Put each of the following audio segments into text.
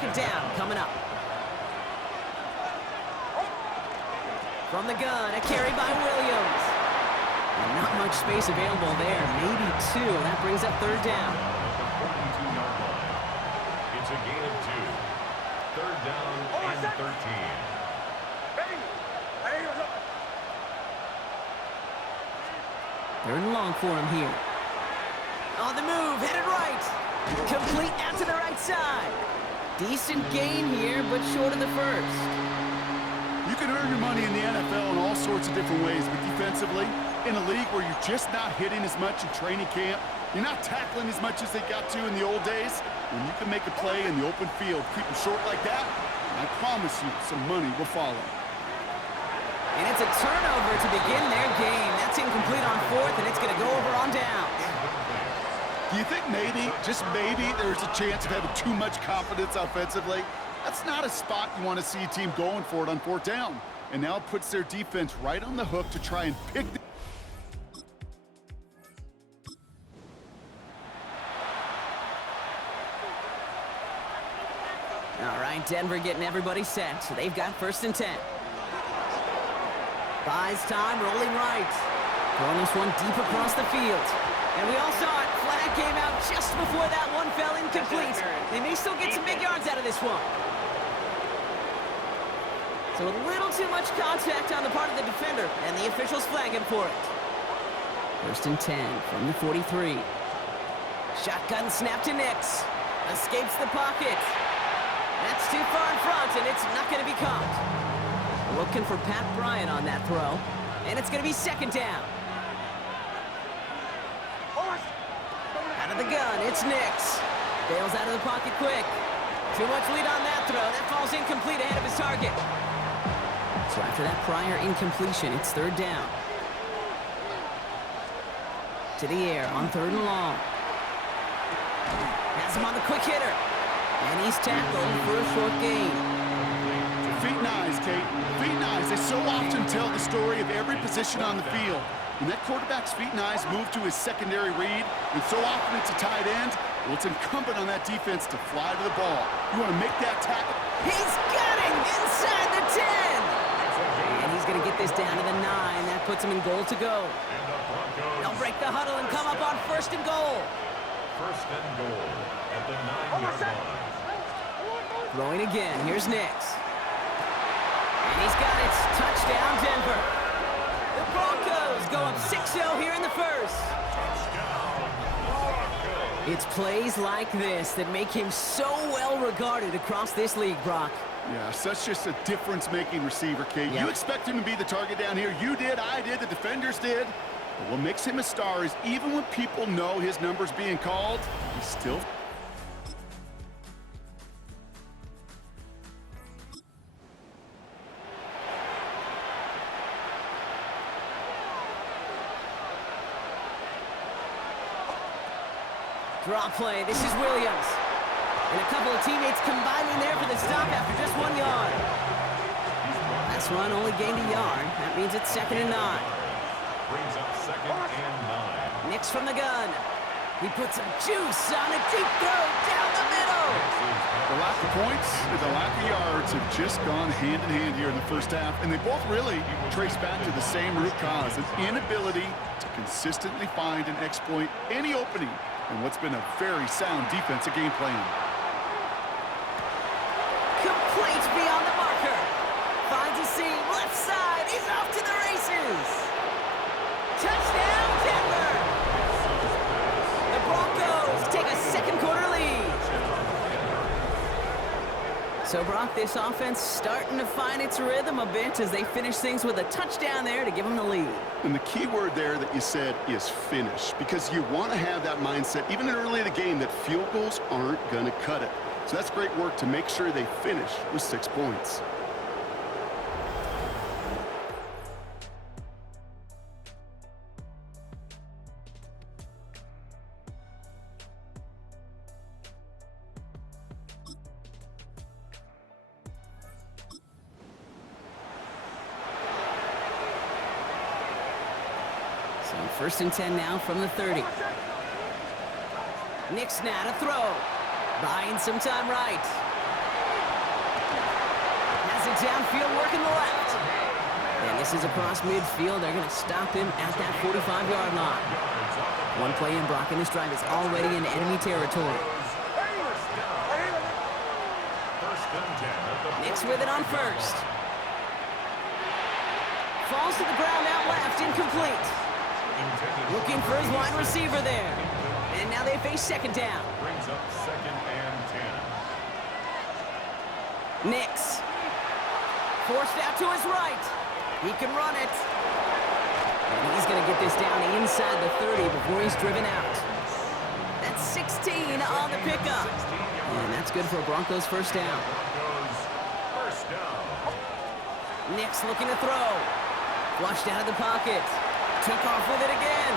second down coming up. From the gun, a carry by Williams. And not much space available there, maybe two. That brings up third down. It's a gain of 2. Third down and 13. Third and long for him here. On the move, headed right. Complete out to the right side. Decent gain here, but short of the first. You can earn your money in the NFL in all sorts of different ways, but defensively, in a league where you're just not hitting as much in training camp, you're not tackling as much as they got to in the old days, when you can make a play in the open field, keep them short like that, I promise you some money will follow. And it's a turnover to begin their game. That's incomplete on fourth, and it's going to go over on downs. Do you think maybe, just maybe, there's a chance of having too much confidence offensively? That's not a spot you want to see a team going for it on fourth down. And now it puts their defense right on the hook to try and pick the... All right, Denver getting everybody set. So they've got first and 10. Buys time, rolling right. Throwing this one deep across the field. And we all saw it. Flag came out just before that one fell incomplete. They may still get some big yards out of this one. So a little too much contact on the part of the defender, and the officials flag him for it. First and 10 from the 43. Shotgun snap to Nix. Escapes the pocket. That's too far in front, and it's not going to be caught. Looking for Pat Bryant on that throw, and it's going to be second down. Out of the gun, it's Nix. Bails out of the pocket quick. Too much lead on that throw. That falls incomplete ahead of his target. So after that prior incompletion, it's third down. To the air on third and long. Has him on the quick hitter. And he's tackled for a short gain. Feet and eyes, Kate. Feet and eyes. They so often tell the story of every position on the field. When that quarterback's feet and eyes move to his secondary read, and so often it's a tight end, well, it's incumbent on that defense to fly to the ball. You want to make that tackle. He's got him inside the 10. And he's going to get this down to the 9. That puts him in goal to go. They'll break the huddle and come up on first and goal. First and goal at the 9-yard line. Throwing again. Here's Nix. And he's got it. Touchdown, Denver. The Broncos go up 6-0 here in the first. It's plays like this that make him so well regarded across this league, Brock. Yeah, such just a difference-making receiver, Kate. Yep. You expect him to be the target down here. You did, I did, the defenders did. But what makes him a star is even when people know his number's being called, he's still... Draw play. This is Williams. And a couple of teammates combining there for the stop after just 1 yard. Last run only gained a yard. That means it's second and 9. Brings up second and 9. Nix from the gun. He puts some juice on a deep throw down the middle. The lack of points and the lack of yards have just gone hand in hand here in the first half, and they both really trace back to the same root cause, an inability to consistently find and exploit any opening in what's been a very sound defensive game plan. Complete beyond the marker. Finds a seam, left side. He's off to the races. Touchdown, Denver. The Broncos take a second quarter lead. So, Brock, this offense starting to find its rhythm a bit as they finish things with a touchdown there to give them the lead. And the key word there that you said is finish, because you want to have that mindset, even early in the game, that field goals aren't going to cut it. So that's great work to make sure they finish with 6 points. So first and 10 now from the 30. Nix now to throw. Buying some time right. downfield working the left. And this is across midfield. They're going to stop him at that 45-yard line. One play in, Brock, and this drive is already in enemy territory. Nix with it on first. Falls to the ground out left, incomplete. Looking for his wide receiver there. And now they face second down. Brings up 2nd and 10. Nix. Forced out to his right. He can run it. And he's going to get this down inside the 30 before he's driven out. That's 16 on the pickup. And that's good for a Broncos first down. Nix looking to throw. Flushed out of the pocket. Took off with it again.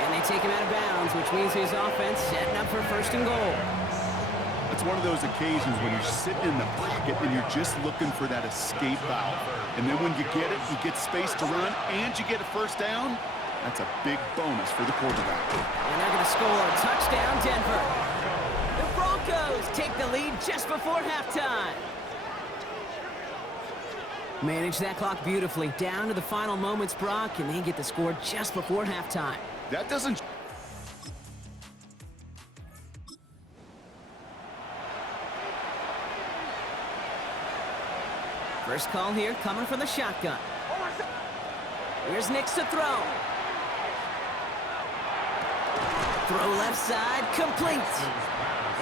And they take him out of bounds, which means his offense setting up for first and goal. It's one of those occasions when you're sitting in the pocket and you're just looking for that escape valve. And then when you get it, you get space to run, and you get a first down. That's a big bonus for the quarterback. And they're going to score a touchdown, Denver. The Broncos take the lead just before halftime. Manage that clock beautifully. Down to the final moments, Brock, and they get the score just before halftime. That doesn't... First call here coming from the shotgun. Here's Nix to throw. Throw left side, complete.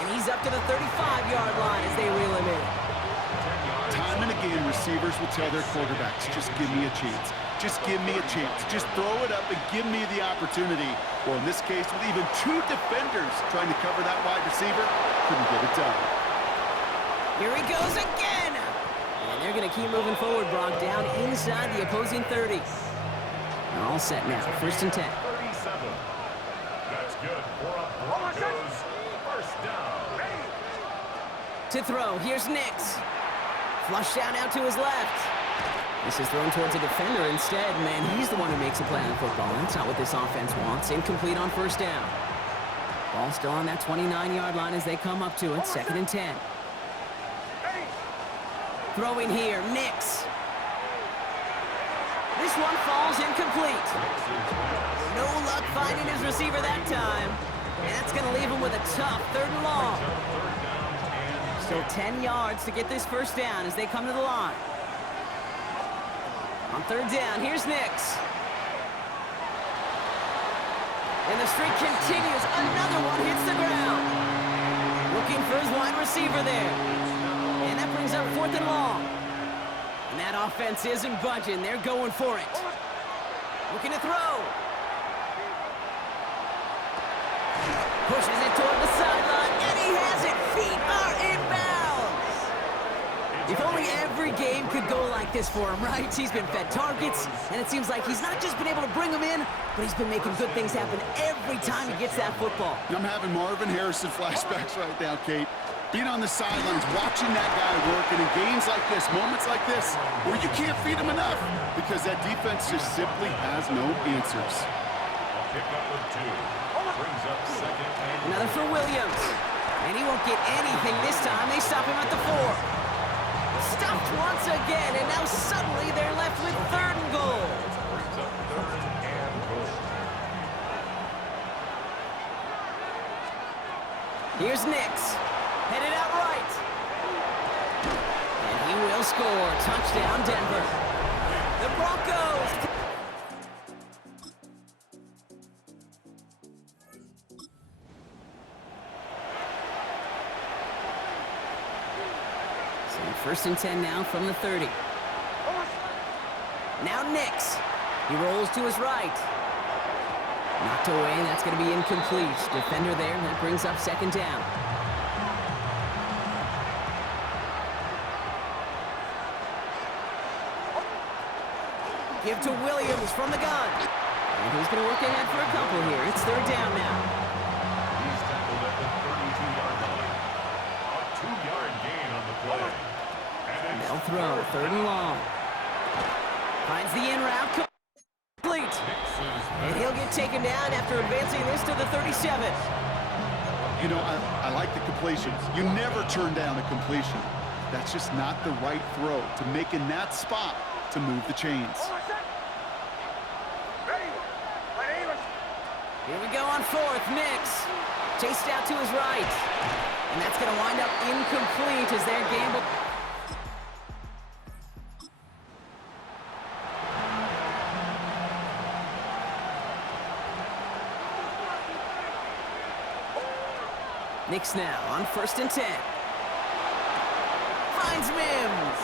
And he's up to the 35-yard line as they reel him in. Time and again, receivers will tell their quarterbacks, just give me a chance. Just give me a chance. Just throw it up and give me the opportunity. Well, in this case, with even two defenders trying to cover that wide receiver, couldn't get it done. Here he goes again. And they're going to keep moving forward, Brock, down inside the opposing 30. They're all set now, first and 10. 37. That's good for a Broncos first down. To throw, here's Nix. Flush down out to his left. This is thrown towards a defender instead. Man, he's the one who makes a play on football. That's not what this offense wants. Incomplete on first down. Ball still on that 29-yard line as they come up to it, second and 10. Throwing here, Nix. This one falls incomplete. No luck finding his receiver that time. And that's going to leave him with a tough third and long. Still 10 yards to get this first down as they come to the line. On third down, here's Nix. And the streak continues. Another one hits the ground. Looking for his wide receiver there. And that brings up fourth and long. And that offense isn't budging. They're going for it. Looking to throw. Pushes it toward the sideline, and he has it. Feet are inbounds. If only every game could go like this for him, right? He's been fed targets, and it seems like he's not just been able to bring them in, but he's been making good things happen every time he gets that football. I'm having Marvin Harrison flashbacks right now, Kate. Being on the sidelines, watching that guy work, and in games like this, moments like this, where you can't feed him enough because that defense just simply has no answers. A pickup of 2. Brings up 2nd and... Another for Williams. And he won't get anything this time. They stop him at the 4. Stopped once again, and now suddenly they're left with third and goal. Brings up 3rd and goal. Here's Nix. Headed out right. And he will score. Touchdown, Denver. The Broncos. So first and 10 now from the 30. Now Nix. He rolls to his right. Knocked away. That's going to be incomplete. Defender there. That brings up second down. Give to Williams from the gun. And he's going to work ahead for a couple here. It's third down now. He's tackled at the 32-yard line. A 2-yard gain on the play. And They'll throw, third and long. Finds the in route, complete. And he'll get taken down after advancing this to the 37. You know, I like the completions. You never turn down a completion. That's just not the right throw to make in that spot to move the chains. Here we go on fourth. Nix chased out to his right. And that's going to wind up incomplete as their gamble. Nix now on 1st and 10. Finds Mims.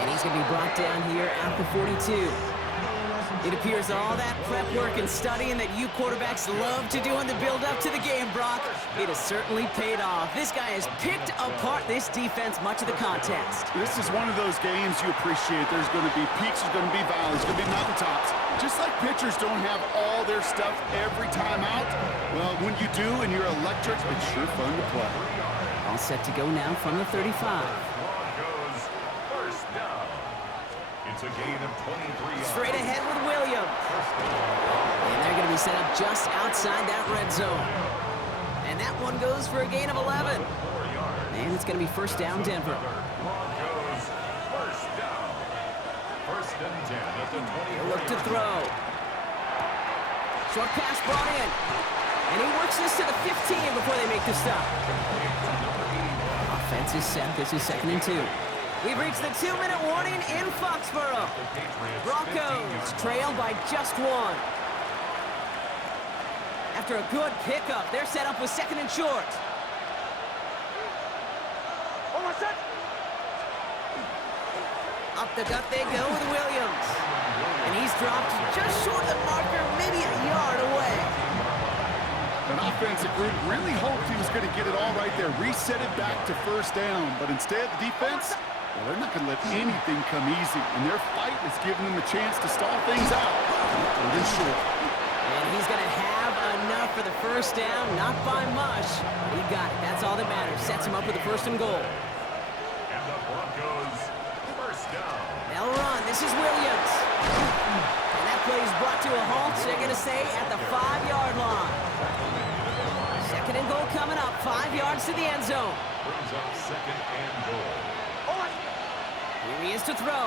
And he's going to be brought down here at the 42. It appears all that prep work and studying that you quarterbacks love to do in the build-up to the game, Brock, it has certainly paid off. This guy has picked apart this defense much of the contest. This is one of those games you appreciate. There's going to be peaks, there's going to be valleys, there's going to be mountaintops. Just like pitchers don't have all their stuff every time out, well, when you do and you're electric, it's sure fun to play. All set to go now from the 35. Broncos first down. It's a gain of 23 yards. Straight ahead with Williams. And they're going to be set up just outside that red zone. And that one goes for a gain of 11. And it's going to be first down, Denver. Broncos first down. 1st and 10 at the 20. Look to throw. Short pass brought in. And he works this to the 15 before they make the stop. Offense is set. This is 2nd and 2. We've reached the 2-minute warning in Foxborough. Broncos trail by just 1. After a good pickup, they're set up with 2nd and short. Up the gut they go with Williams. And he's dropped just short of the marker, maybe a yard away. An offensive group really hoped he was going to get it all right there, reset it back to 1st down. But instead, the defense, well, they're not going to let anything come easy. And their fight is giving them a chance to stall things out. And then short. And he's going to have enough for the 1st down, not by much. He got it. That's all that matters. Sets him up with the 1st and goal. And the Broncos first down. They'll run. This is Williams. And that play is brought to a halt. They're going to stay at the 5-yard line. 2nd and goal coming up. 5 yards to the end zone. Brings up 2nd and goal. Here he is to throw.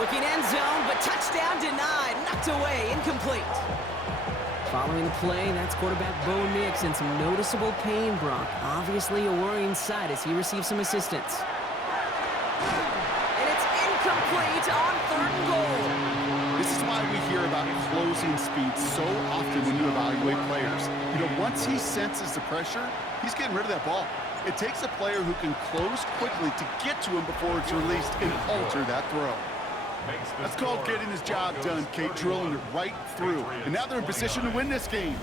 Looking end zone, but touchdown denied. Knocked away. Incomplete. Following the play, that's quarterback Bo Nix in some noticeable pain, Brock. Obviously a worrying sight as he receives some assistance. And it's incomplete on 3rd and goal. This is why we hear about closing speed so often when you evaluate players. You know, once he senses the pressure, he's getting rid of that ball. It takes a player who can close quickly to get to him before it's released and alter that throw. That's called getting his job done, Kate, drilling it right through. And now they're in position to win this game.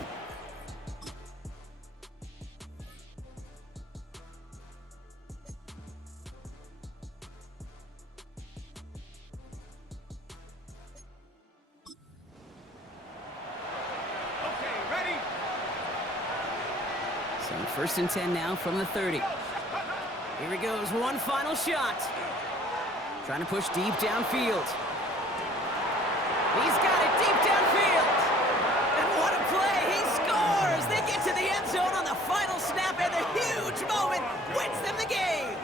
So 1st and 10 now from the 30. Here he goes, one final shot. Trying to push deep downfield. He's got it deep downfield. And what a play, he scores! They get to the end zone on the final snap, and a huge moment wins them the game.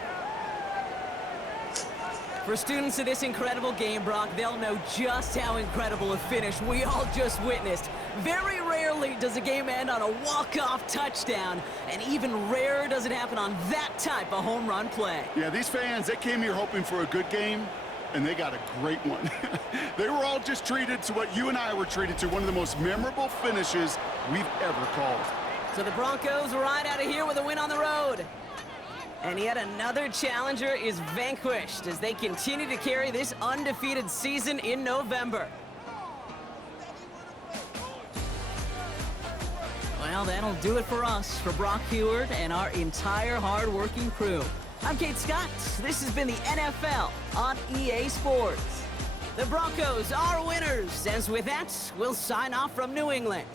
For students of this incredible game, Brock, they'll know just how incredible a finish we all just witnessed. Very rarely does a game end on a walk-off touchdown, and even rarer does it happen on that type of home run play. Yeah, these fans, they came here hoping for a good game, and they got a great one. They were all just treated to what you and I were treated to, one of the most memorable finishes we've ever called. So the Broncos ride out of here with a win on the road. And yet another challenger is vanquished as they continue to carry this undefeated season in November. Well, that'll do it for us, for Brock Heward and our entire hard-working crew. I'm Kate Scott. This has been the NFL on EA Sports. The Broncos are winners, as with that, we'll sign off from New England.